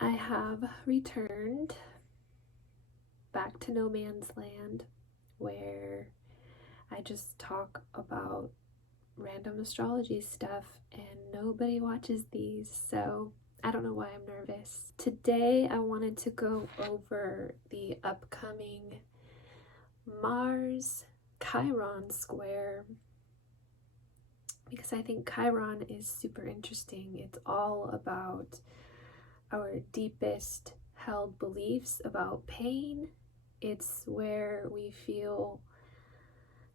I have returned back to no man's land where I just talk about random astrology stuff and nobody watches these, so I don't know why I'm nervous. Today I wanted to go over the upcoming Mars Chiron square because I think Chiron is super interesting. It's all about our deepest held beliefs about pain. It's where we feel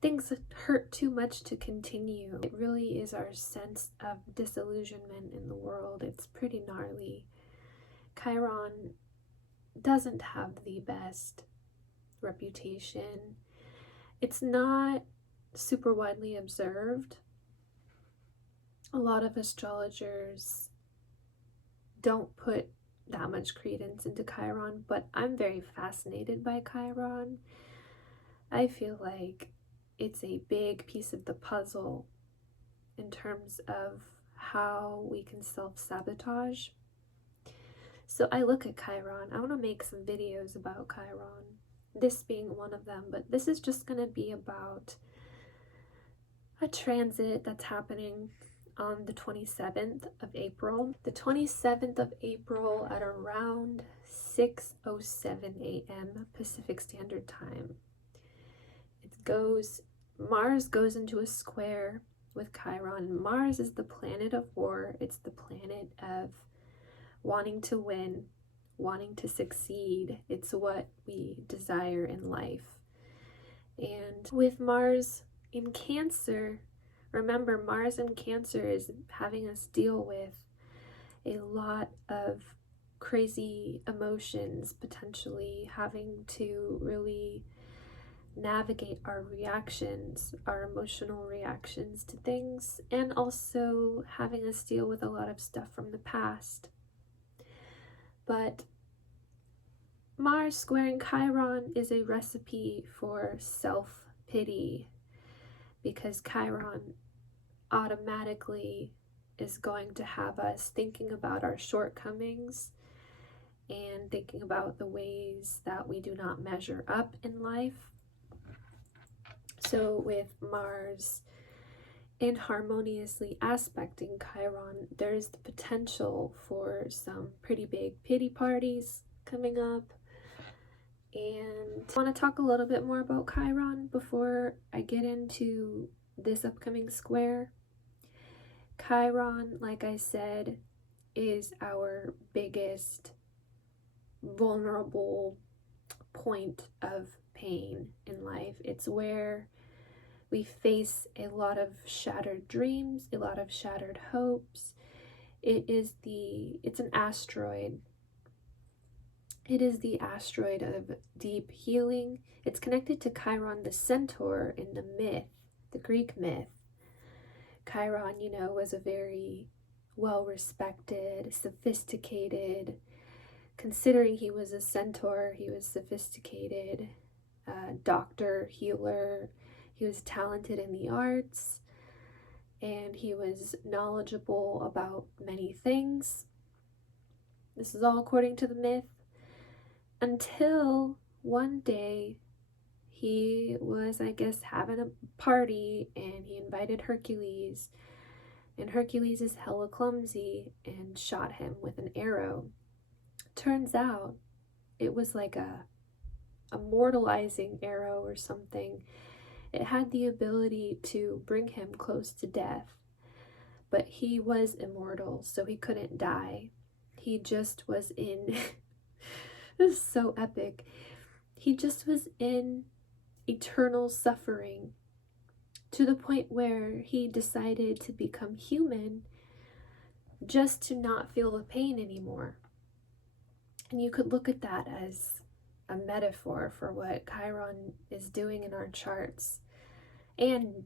things hurt too much to continue. It really is our sense of disillusionment in the world. It's pretty gnarly. Chiron doesn't have the best reputation. It's not super widely observed. A lot of astrologers don't put that much credence into Chiron, but I'm very fascinated by Chiron. I feel like it's a big piece of the puzzle in terms of how we can self-sabotage. So I look at Chiron. I want to make some videos about Chiron, this being one of them, but this is just going to be about a transit that's happening on the 27th of April. The 27th of April at around 6:07 a.m. Pacific Standard Time. Mars goes into a square with Chiron. Mars is the planet of war. It's the planet of wanting to win, wanting to succeed. It's what we desire in life. And with Mars in Cancer, remember, Mars in Cancer is having us deal with a lot of crazy emotions, potentially having to really navigate our reactions, our emotional reactions to things, and also having us deal with a lot of stuff from the past. But Mars squaring Chiron is a recipe for self-pity, because Chiron automatically is going to have us thinking about our shortcomings and thinking about the ways that we do not measure up in life. So with Mars inharmoniously aspecting Chiron, there's the potential for some pretty big pity parties coming up. And I want to talk a little bit more about Chiron before I get into this upcoming square. Chiron, like I said, is our biggest vulnerable point of pain in life. It's where we face a lot of shattered dreams, a lot of shattered hopes. It's an asteroid. It is the asteroid of deep healing. It's connected to Chiron the centaur in the myth, the Greek myth. Chiron, was a very well-respected, sophisticated, considering he was a centaur, he was sophisticated, doctor, healer. He was talented in the arts, and he was knowledgeable about many things. This is all according to the myth. Until one day, he was, I guess, having a party, and he invited Hercules, and Hercules is hella clumsy and shot him with an arrow. Turns out it was like a immortalizing arrow or something. It had the ability to bring him close to death, but he was immortal, so he couldn't die. He just was in this is so epic. He just was in eternal suffering to the point where he decided to become human just to not feel the pain anymore. And you could look at that as a metaphor for what Chiron is doing in our charts and,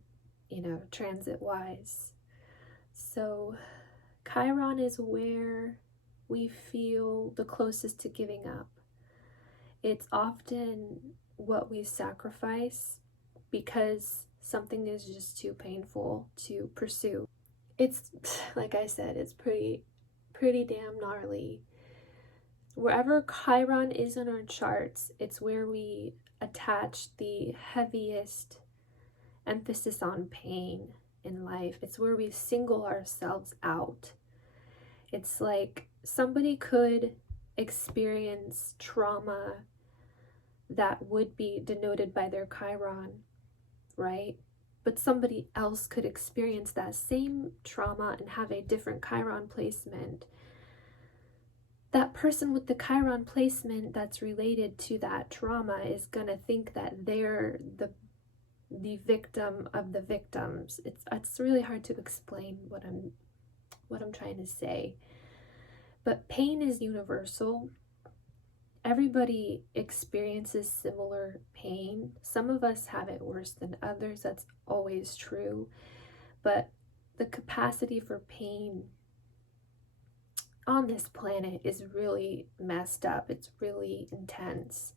transit-wise. So Chiron is where we feel the closest to giving up. It's often what we sacrifice because something is just too painful to pursue. It's, like I said, it's pretty damn gnarly. Wherever Chiron is in our charts, it's where we attach the heaviest emphasis on pain in life. It's where we single ourselves out. It's like somebody could experience trauma that would be denoted by their Chiron, right? But somebody else could experience that same trauma and have a different Chiron placement. That person with the Chiron placement that's related to that trauma is going to think that they're the victim of the victims. It's really hard to explain what I'm trying to say. But pain is universal. Everybody experiences similar pain. Some of us have it worse than others. That's always true. But the capacity for pain on this planet is really messed up. It's really intense.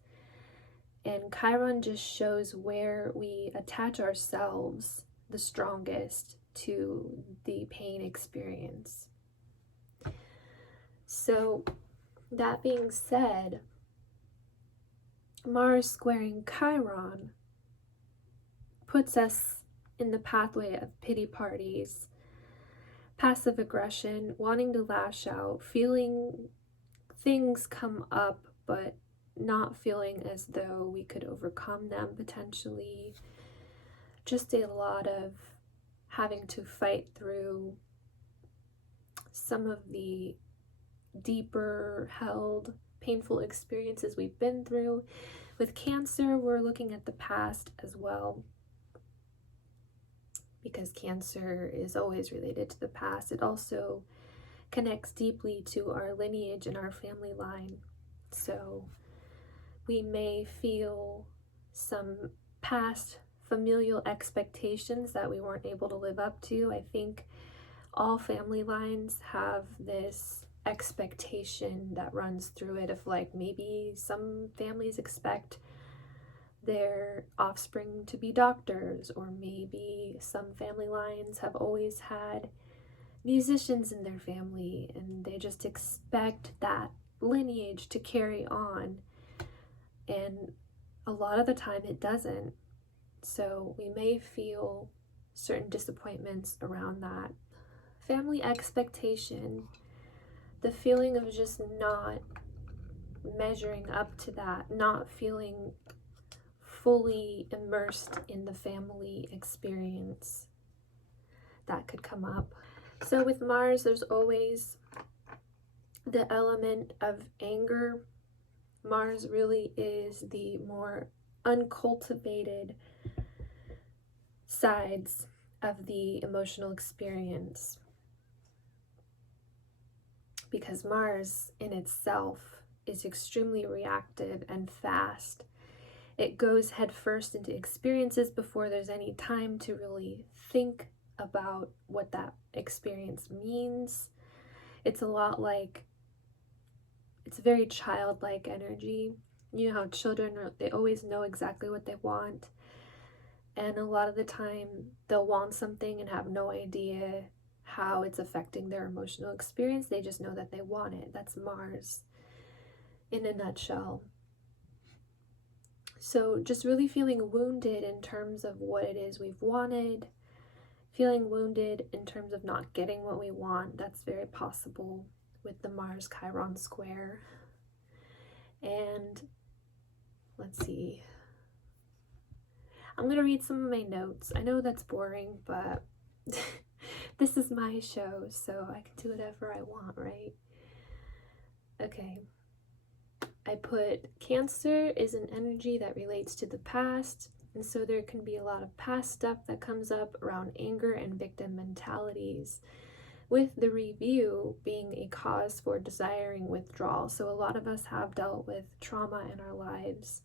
And Chiron just shows where we attach ourselves the strongest to the pain experience. So, that being said, Mars squaring Chiron puts us in the pathway of pity parties, passive aggression, wanting to lash out, feeling things come up, but not feeling as though we could overcome them potentially. Just a lot of having to fight through some of the deeper held painful experiences we've been through. With Cancer, we're looking at the past as well, because Cancer is always related to the past. It also connects deeply to our lineage and our family line. So we may feel some past familial expectations that we weren't able to live up to. I think all family lines have this expectation that runs through it of like, maybe some families expect their offspring to be doctors, or maybe some family lines have always had musicians in their family and they just expect that lineage to carry on, and a lot of the time it doesn't. So we may feel certain disappointments around that family expectation, the feeling of just not measuring up to that, not feeling fully immersed in the family experience. That could come up. So with Mars, there's always the element of anger. Mars really is the more uncultivated sides of the emotional experience, because Mars in itself is extremely reactive and fast. It goes headfirst into experiences before there's any time to really think about what that experience means. It's a lot like, it's very childlike energy. You know how children they always know exactly what they want, and a lot of the time they'll want something and have no idea how it's affecting their emotional experience. They just know that they want it. That's Mars in a nutshell. So just really feeling wounded in terms of what it is we've wanted, feeling wounded in terms of not getting what we want. That's very possible with the Mars Chiron square. And let's see, I'm going to read some of my notes. I know that's boring, but this is my show, so I can do whatever I want, right? Okay. I put Cancer is an energy that relates to the past, and so there can be a lot of past stuff that comes up around anger and victim mentalities, with the review being a cause for desiring withdrawal. So a lot of us have dealt with trauma in our lives,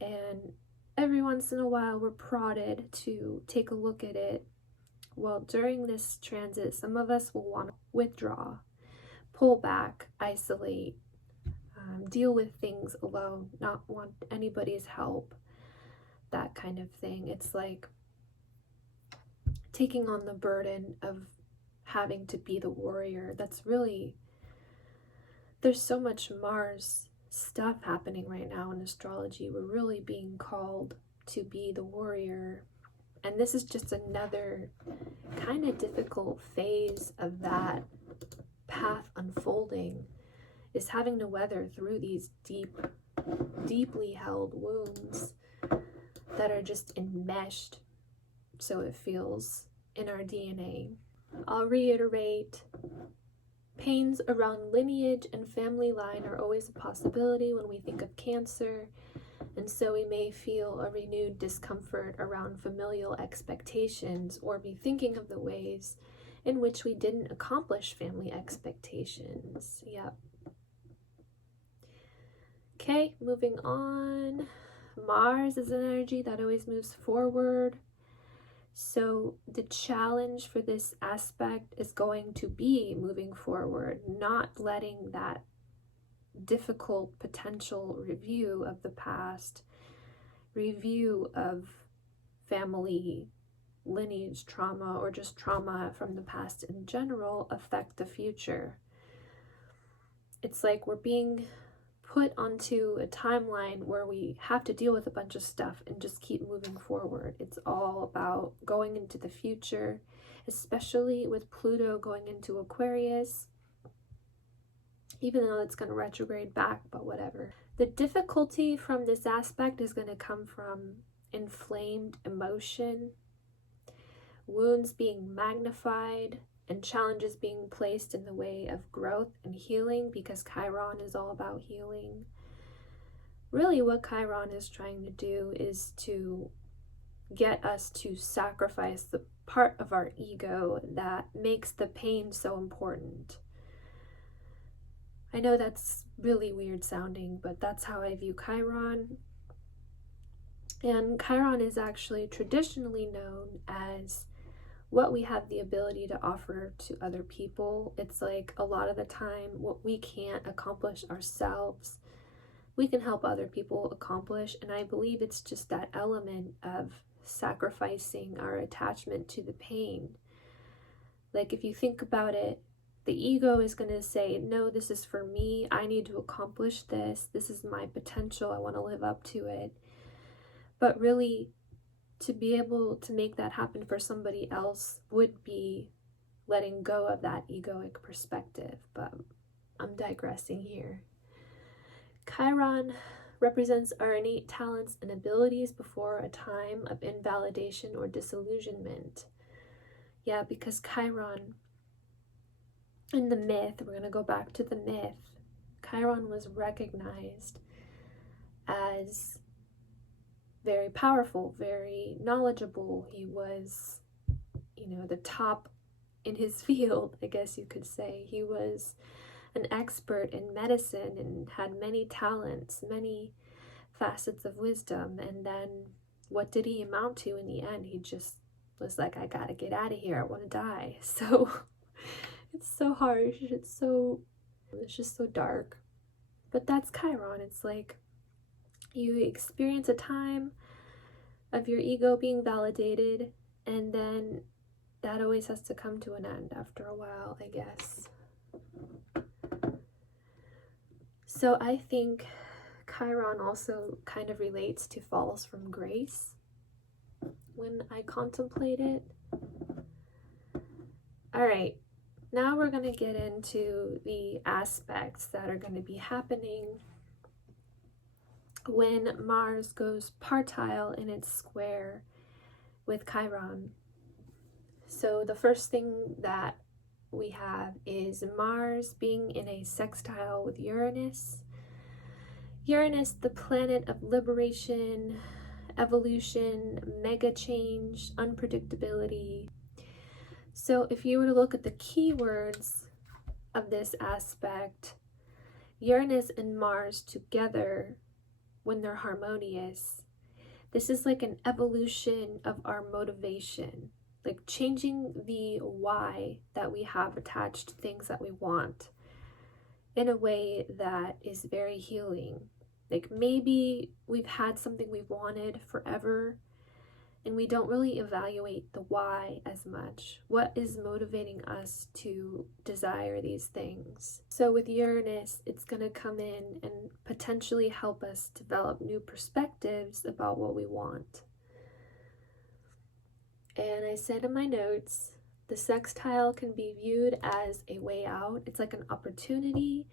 and every once in a while we're prodded to take a look at it. Well, during this transit, some of us will want to withdraw, pull back, isolate, deal with things alone, not want anybody's help, that kind of thing. It's like taking on the burden of having to be the warrior. That's really there's so much Mars stuff happening right now in astrology. We're really being called to be the warrior. And this is just another kind of difficult phase of that path unfolding, is having to weather through these deeply held wounds that are just enmeshed, so it feels, in our DNA. I'll reiterate, pains around lineage and family line are always a possibility when we think of Cancer, and so we may feel a renewed discomfort around familial expectations or be thinking of the ways in which we didn't accomplish family expectations. Yep. Okay, moving on. Mars is an energy that always moves forward. So the challenge for this aspect is going to be moving forward, not letting that difficult potential review of the past, review of family lineage trauma, or just trauma from the past in general, affect the future. It's like we're being put onto a timeline where we have to deal with a bunch of stuff and just keep moving forward. It's all about going into the future, especially with Pluto going into Aquarius, even though it's going to retrograde back, but whatever. The difficulty from this aspect is going to come from inflamed emotion, wounds being magnified, and challenges being placed in the way of growth and healing, because Chiron is all about healing. Really, what Chiron is trying to do is to get us to sacrifice the part of our ego that makes the pain so important. I know that's really weird sounding, but that's how I view Chiron. And Chiron is actually traditionally known as what we have the ability to offer to other people. It's like a lot of the time what we can't accomplish ourselves, we can help other people accomplish. And I believe it's just that element of sacrificing our attachment to the pain. Like if you think about it, the ego is going to say, no, this is for me. I need to accomplish this. This is my potential. I want to live up to it. But really, to be able to make that happen for somebody else would be letting go of that egoic perspective. But I'm digressing here. Chiron represents our innate talents and abilities before a time of invalidation or disillusionment. Yeah, because Chiron, in the myth, we're going to go back to the myth, Chiron was recognized as very powerful, very knowledgeable. He was, the top in his field, I guess you could say. He was an expert in medicine and had many talents, many facets of wisdom. And then what did he amount to in the end? He just was like, I gotta get out of here. I want to die. So it's so harsh. It's just so dark. But that's Chiron. It's like you experience a time of your ego being validated, and then that always has to come to an end after a while, I guess. So I think Chiron also kind of relates to falls from grace when I contemplate it. All right, now we're going to get into the aspects that are going to be happening when Mars goes partile in its square with Chiron. So the first thing that we have is Mars being in a sextile with Uranus. Uranus, the planet of liberation, evolution, mega change, unpredictability. So if you were to look at the keywords of this aspect, Uranus and Mars together, when they're harmonious, this is like an evolution of our motivation, like changing the why that we have attached to things that we want in a way that is very healing. Like maybe we've had something we've wanted forever, and we don't really evaluate the why as much. What is motivating us to desire these things? So with Uranus, it's going to come in and potentially help us develop new perspectives about what we want. And I said in my notes, the sextile can be viewed as a way out. It's like an opportunity.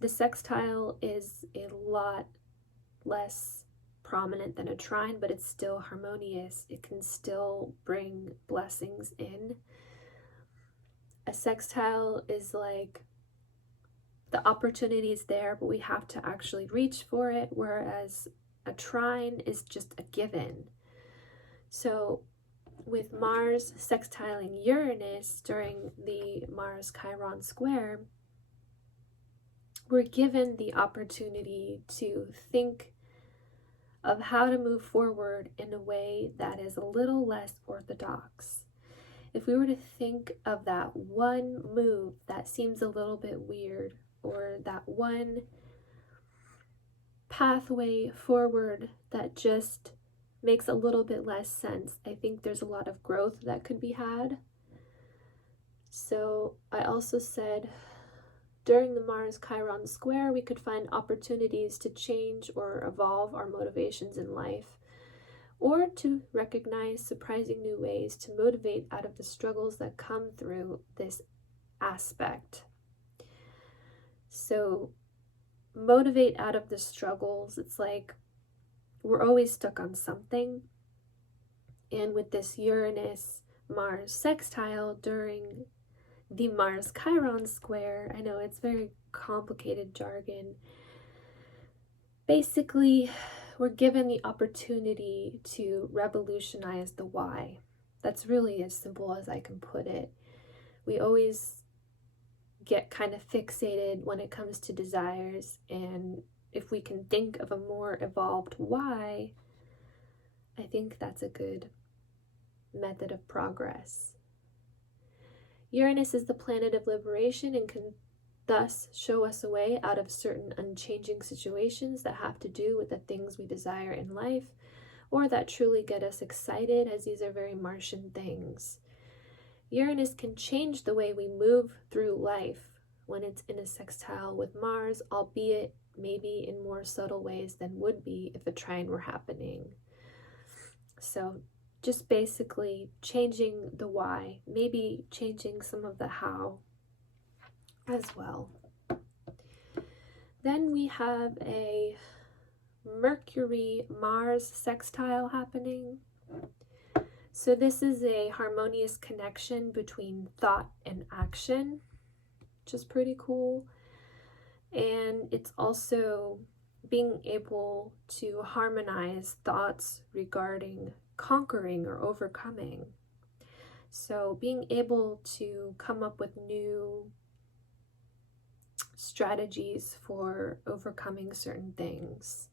The sextile is a lot less prominent than a trine, but it's still harmonious. It can still bring blessings in. A sextile is like the opportunity is there, but we have to actually reach for it, whereas a trine is just a given. So with Mars sextiling Uranus during the Mars Chiron square, we're given the opportunity to think of how to move forward in a way that is a little less orthodox. If we were to think of that one move that seems a little bit weird, or that one pathway forward that just makes a little bit less sense, I think there's a lot of growth that could be had. So I also said during the Mars Chiron square, we could find opportunities to change or evolve our motivations in life, or to recognize surprising new ways to motivate out of the struggles that come through this aspect. So motivate out of the struggles, it's like we're always stuck on something. And with this Uranus Mars sextile during the Mars Chiron square, I know it's very complicated jargon. Basically, we're given the opportunity to revolutionize the why. That's really as simple as I can put it. We always get kind of fixated when it comes to desires, and if we can think of a more evolved why, I think that's a good method of progress. Uranus is the planet of liberation and can thus show us a way out of certain unchanging situations that have to do with the things we desire in life, or that truly get us excited, as these are very Martian things. Uranus can change the way we move through life when it's in a sextile with Mars, albeit maybe in more subtle ways than would be if a trine were happening. So just basically changing the why, maybe changing some of the how as well. Then we have a Mercury-Mars sextile happening. So this is a harmonious connection between thought and action, which is pretty cool. And it's also being able to harmonize thoughts regarding conquering or overcoming. So being able to come up with new strategies for overcoming certain things.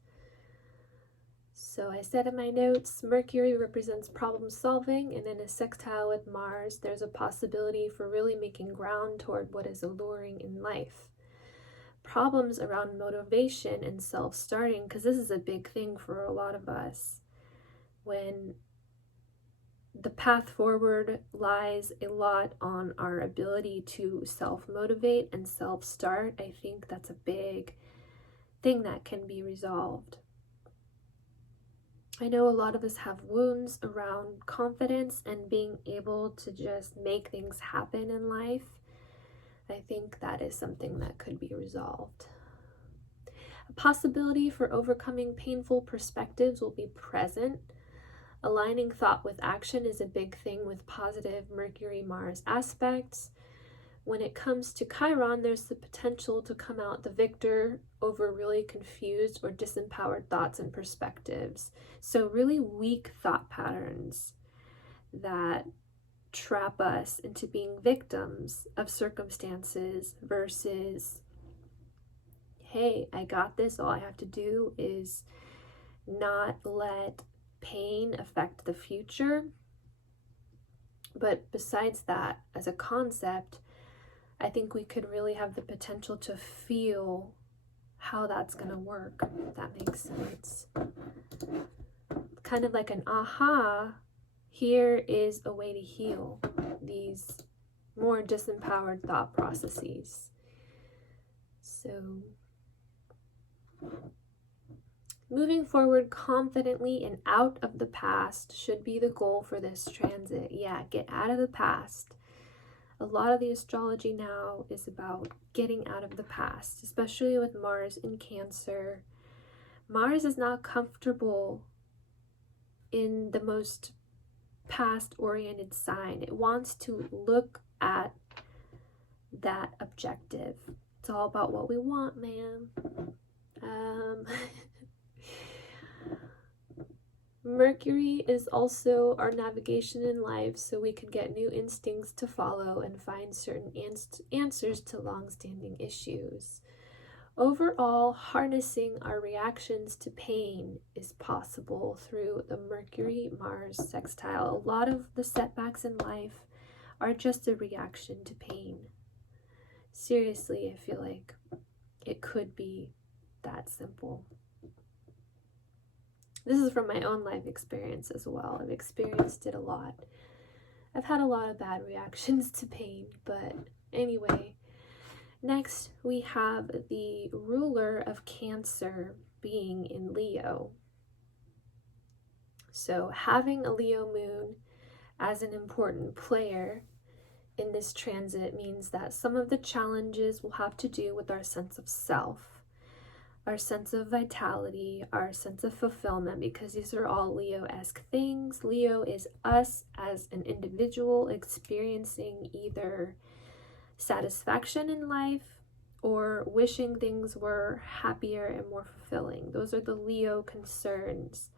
So I said in my notes, Mercury represents problem solving, and in a sextile with Mars, there's a possibility for really making ground toward what is alluring in life. Problems around motivation and self-starting, because this is a big thing for a lot of us. When the path forward lies a lot on our ability to self-motivate and self-start, I think that's a big thing that can be resolved. I know a lot of us have wounds around confidence and being able to just make things happen in life. I think that is something that could be resolved. A possibility for overcoming painful perspectives will be present. Aligning thought with action is a big thing with positive Mercury-Mars aspects. When it comes to Chiron, there's the potential to come out the victor over really confused or disempowered thoughts and perspectives. So really weak thought patterns that trap us into being victims of circumstances versus, hey, I got this. All I have to do is not let pain affect the future. But besides that, as a concept, I think we could really have the potential to feel how that's going to work, if that makes sense. Kind of like an aha here is a way to heal these more disempowered thought processes. So, moving forward confidently and out of the past should be the goal for this transit. Yeah, get out of the past. A lot of the astrology now is about getting out of the past, especially with Mars in Cancer. Mars is not comfortable in the most past-oriented sign. It wants to look at that objective. It's all about what we want, man. Mercury is also our navigation in life, so we can get new instincts to follow and find certain answers to long-standing issues. Overall, harnessing our reactions to pain is possible through the Mercury-Mars sextile. A lot of the setbacks in life are just a reaction to pain. Seriously, I feel like it could be that simple. This is from my own life experience as well. I've experienced it a lot. I've had a lot of bad reactions to pain, but anyway. Next, we have the ruler of Cancer being in Leo. So having a Leo moon as an important player in this transit means that some of the challenges will have to do with our sense of self, our sense of vitality, our sense of fulfillment, because these are all Leo-esque things. Leo is us as an individual experiencing either satisfaction in life or wishing things were happier and more fulfilling. Those are the Leo concerns.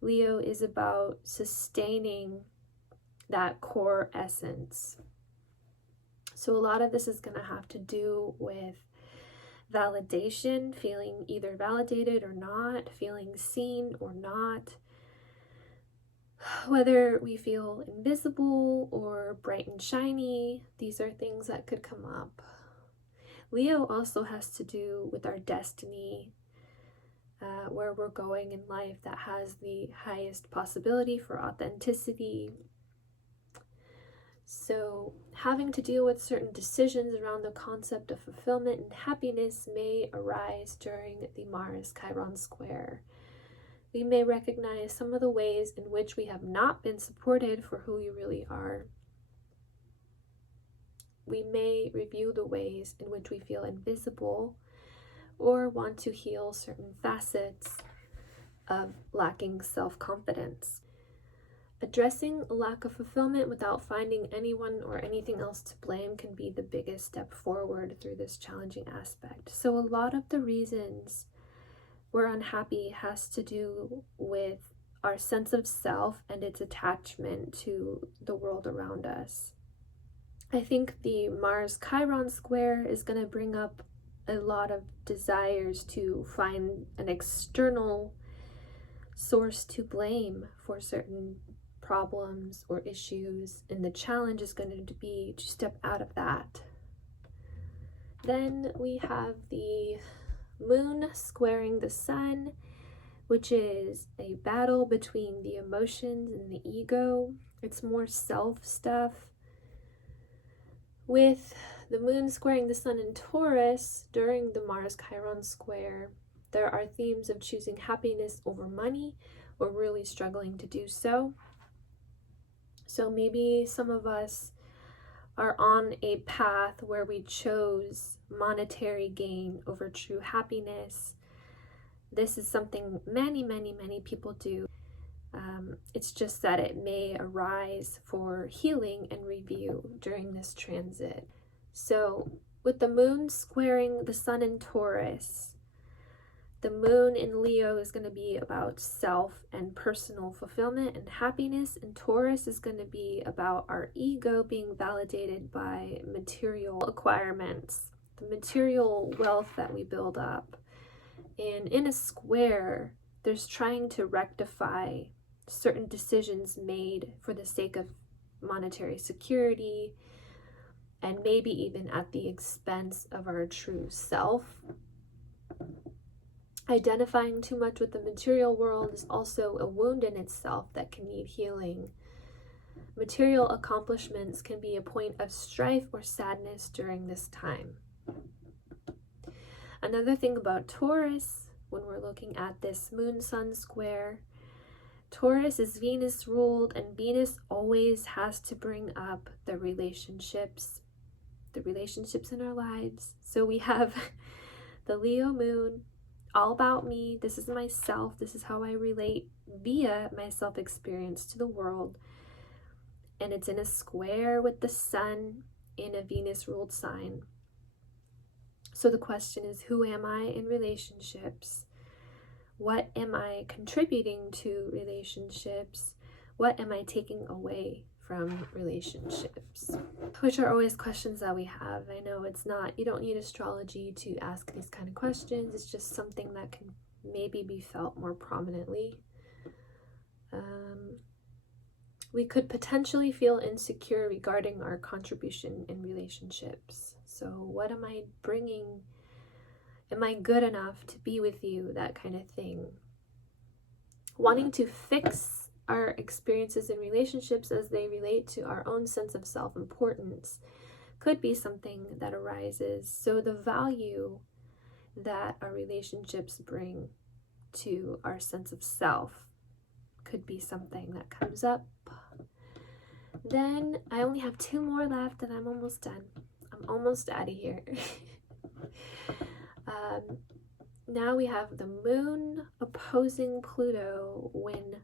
Leo is about sustaining that core essence. So a lot of this is going to have to do with validation, feeling either validated or not, feeling seen or not, whether we feel invisible or bright and shiny. These are things that could come up. Leo also has to do with our destiny, where we're going in life that has the highest possibility for authenticity. So having to deal with certain decisions around the concept of fulfillment and happiness may arise during the Mars Chiron square. We may recognize some of the ways in which we have not been supported for who we really are. We may review the ways in which we feel invisible or want to heal certain facets of lacking self-confidence. Addressing a lack of fulfillment without finding anyone or anything else to blame can be the biggest step forward through this challenging aspect. So a lot of the reasons we're unhappy has to do with our sense of self and its attachment to the world around us. I think the Mars Chiron square is going to bring up a lot of desires to find an external source to blame for certain problems or issues, and the challenge is going to be to step out of that. Then we have the moon squaring the sun, which is a battle between the emotions and the ego. It's more self stuff. With the moon squaring the sun in Taurus during the Mars Chiron square, there are themes of choosing happiness over money or really struggling to do so. So maybe some of us are on a path where we chose monetary gain over true happiness. This is something many people do. It's just that it may arise for healing and review during this transit. So with the moon squaring the sun in Taurus, the moon in Leo is going to be about self and personal fulfillment and happiness, and Taurus is going to be about our ego being validated by material acquirements, the material wealth that we build up. And in a square, there's trying to rectify certain decisions made for the sake of monetary security, and maybe even at the expense of our true self. Identifying too much with the material world is also a wound in itself that can need healing. Material accomplishments can be a point of strife or sadness during this time. Another thing about Taurus, when we're looking at this Moon-Sun square, Taurus is Venus ruled, and Venus always has to bring up the relationships in our lives. So we have the Leo moon, all about me. This is myself. This is how I relate via my self-experience to the world. And it's in a square with the sun in a Venus ruled sign. So the question is, who am I in relationships? What am I contributing to relationships? What am I taking away from relationships? Which are always questions that we have. I know it's not, you don't need astrology to ask these kind of questions. It's just something that can maybe be felt more prominently. We could potentially feel insecure regarding our contribution in relationships. So what am I bringing? Am I good enough to be with you? That kind of thing. Wanting to fix our experiences in relationships as they relate to our own sense of self-importance could be something that arises. So the value that our relationships bring to our sense of self could be something that comes up. Then I only have 2 more left and I'm almost done. I'm almost out of here. Now we have the moon opposing Pluto when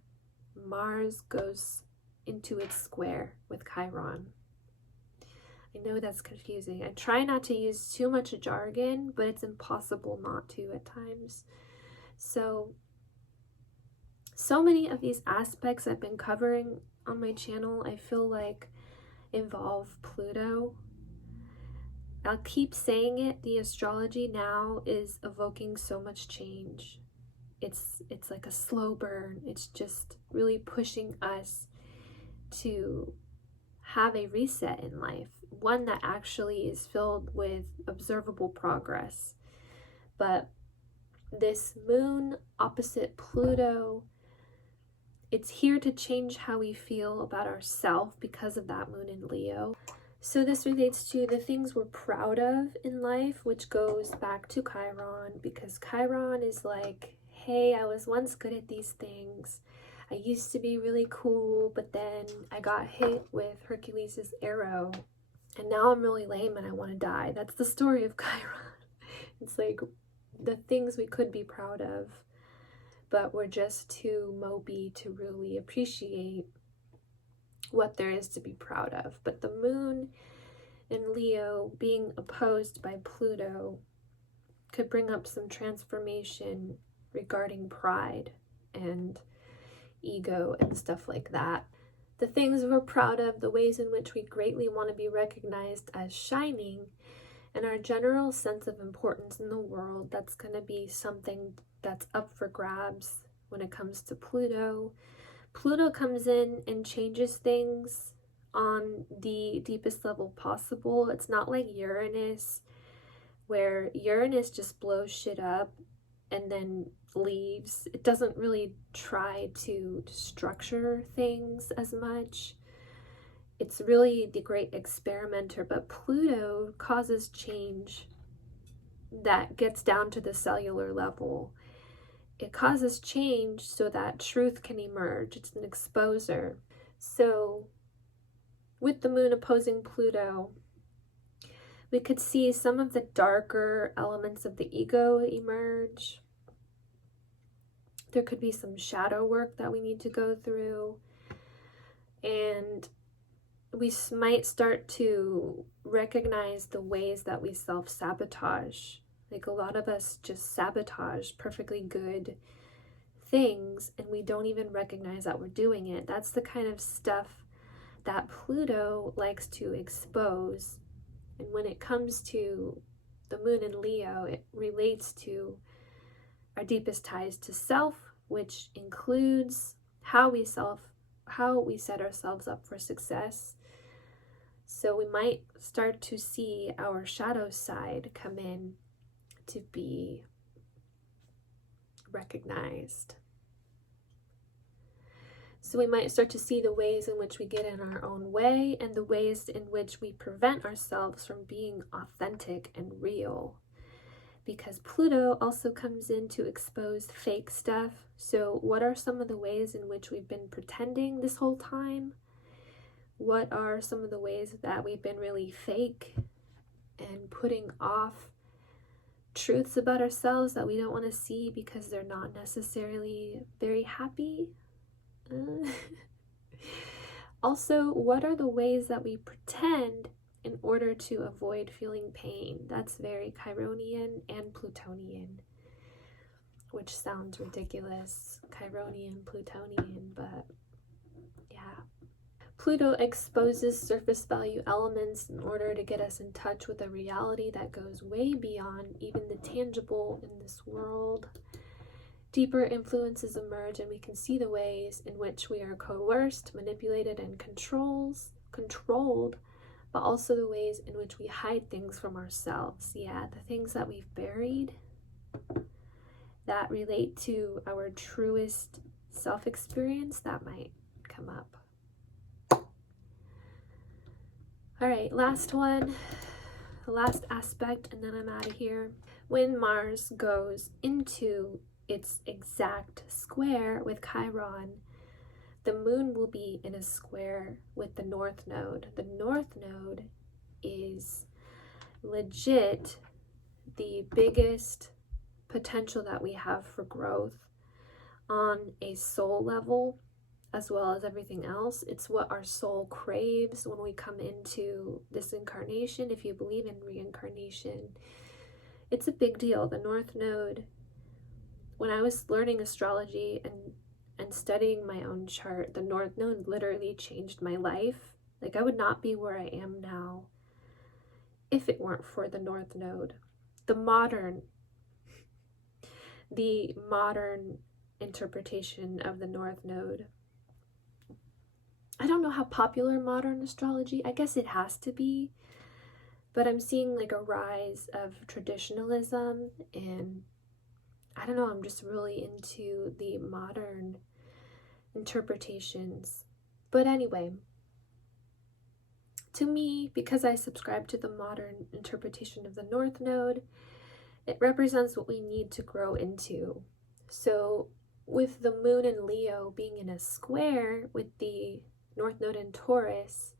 Mars goes into its square with Chiron. I know that's confusing. I try not to use too much jargon, but it's impossible not to at times. So many of these aspects I've been covering on my channel, I feel like involve Pluto. I'll keep saying it, the astrology now is evoking so much change. It's like a slow burn. It's just really pushing us to have a reset in life, one that actually is filled with observable progress. But this moon opposite Pluto, it's here to change how we feel about ourselves because of that moon in Leo. So this relates to the things we're proud of in life, which goes back to Chiron, because Chiron is like, hey, I was once good at these things. I used to be really cool, but then I got hit with Hercules' arrow, and now I'm really lame and I want to die. That's the story of Chiron. It's like the things we could be proud of, but we're just too mopey to really appreciate what there is to be proud of. But the moon in Leo being opposed by Pluto could bring up some transformation regarding pride and ego and stuff like that. The things we're proud of, the ways in which we greatly want to be recognized as shining, and our general sense of importance in the world, that's going to be something that's up for grabs when it comes to Pluto. Pluto comes in and changes things on the deepest level possible. It's not like Uranus, where Uranus just blows shit up and then leaves. It doesn't really try to structure things as much. It's really the great experimenter, but Pluto causes change that gets down to the cellular level. It causes change so that truth can emerge. It's an exposer. So with the moon opposing Pluto, we could see some of the darker elements of the ego emerge. There could be some shadow work that we need to go through. And we might start to recognize the ways that we self-sabotage. Like a lot of us just sabotage perfectly good things and we don't even recognize that we're doing it. That's the kind of stuff that Pluto likes to expose. And when it comes to the moon in Leo, it relates to our deepest ties to self, which includes how we set ourselves up for success. So we might start to see our shadow side come in to be recognized. So we might start to see the ways in which we get in our own way and the ways in which we prevent ourselves from being authentic and real. Because Pluto also comes in to expose fake stuff. So what are some of the ways in which we've been pretending this whole time? What are some of the ways that we've been really fake and putting off truths about ourselves that we don't want to see because they're not necessarily very happy? Also, what are the ways that we pretend in order to avoid feeling pain? That's very Chironian and Plutonian, which sounds ridiculous. Chironian, Plutonian, but yeah. Pluto exposes surface value elements in order to get us in touch with a reality that goes way beyond even the tangible in this world. Deeper influences emerge, and we can see the ways in which we are coerced, manipulated, and controlled, but also the ways in which we hide things from ourselves. Yeah, the things that we've buried that relate to our truest self-experience, that might come up. All right, last one, the last aspect, and then I'm out of here. When Mars goes into its exact square with Chiron, the moon will be in a square with the North Node. The North Node is legit the biggest potential that we have for growth on a soul level, as well as everything else. It's what our soul craves when we come into this incarnation. If you believe in reincarnation, it's a big deal. The North Node, when I was learning astrology and studying my own chart, the North Node literally changed my life. Like, I would not be where I am now if it weren't for the North Node. The modern interpretation of the North Node. I don't know how popular modern astrology, I guess it has to be, but I'm seeing like a rise of traditionalism, and I don't know, I'm just really into the modern interpretations. But anyway, to me, because I subscribe to the modern interpretation of the North Node, it represents what we need to grow into. So with the moon in Leo being in a square with the North Node in Taurus,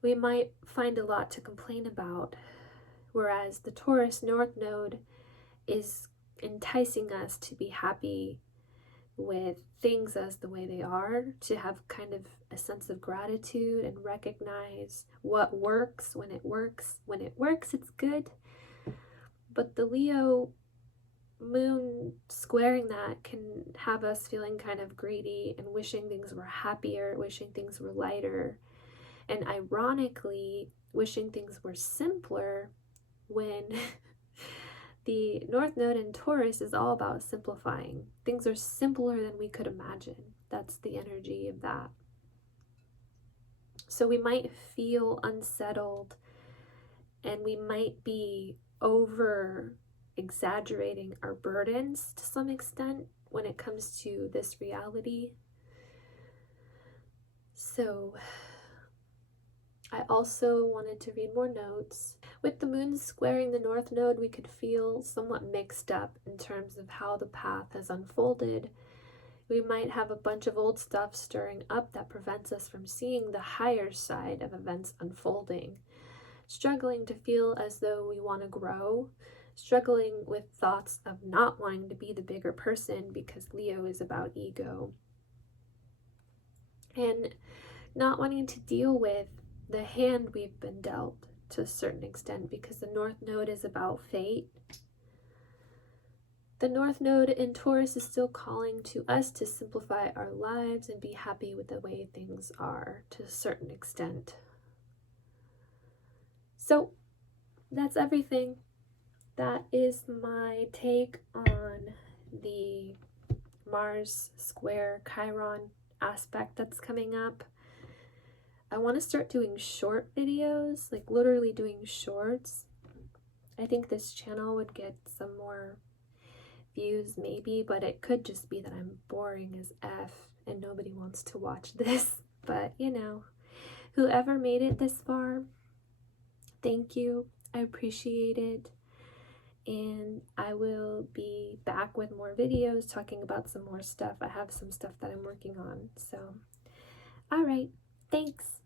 we might find a lot to complain about, whereas the Taurus North Node is enticing us to be happy with things as the way they are, to have kind of a sense of gratitude and recognize what works when it works. When it works, it's good. But the Leo moon squaring that can have us feeling kind of greedy and wishing things were happier, wishing things were lighter, and ironically wishing things were simpler, when the North Node in Taurus is all about simplifying. Things are simpler than we could imagine. That's the energy of that. So we might feel unsettled, and we might be over exaggerating our burdens to some extent when it comes to this reality. So I also wanted to read more notes. With the moon squaring the North Node, we could feel somewhat mixed up in terms of how the path has unfolded. We might have a bunch of old stuff stirring up that prevents us from seeing the higher side of events unfolding. Struggling to feel as though we want to grow, struggling with thoughts of not wanting to be the bigger person because Leo is about ego, and not wanting to deal with the hand we've been dealt to a certain extent because the North Node is about fate. The North Node in Taurus is still calling to us to simplify our lives and be happy with the way things are to a certain extent. So that's everything. That is my take on the Mars square Chiron aspect that's coming up. I want to start doing short videos, like literally doing shorts. I think this channel would get some more views maybe, but it could just be that I'm boring as F and nobody wants to watch this, but you know, whoever made it this far, thank you. I appreciate it. And I will be back with more videos talking about some more stuff. I have some stuff that I'm working on. So, all right. Thanks.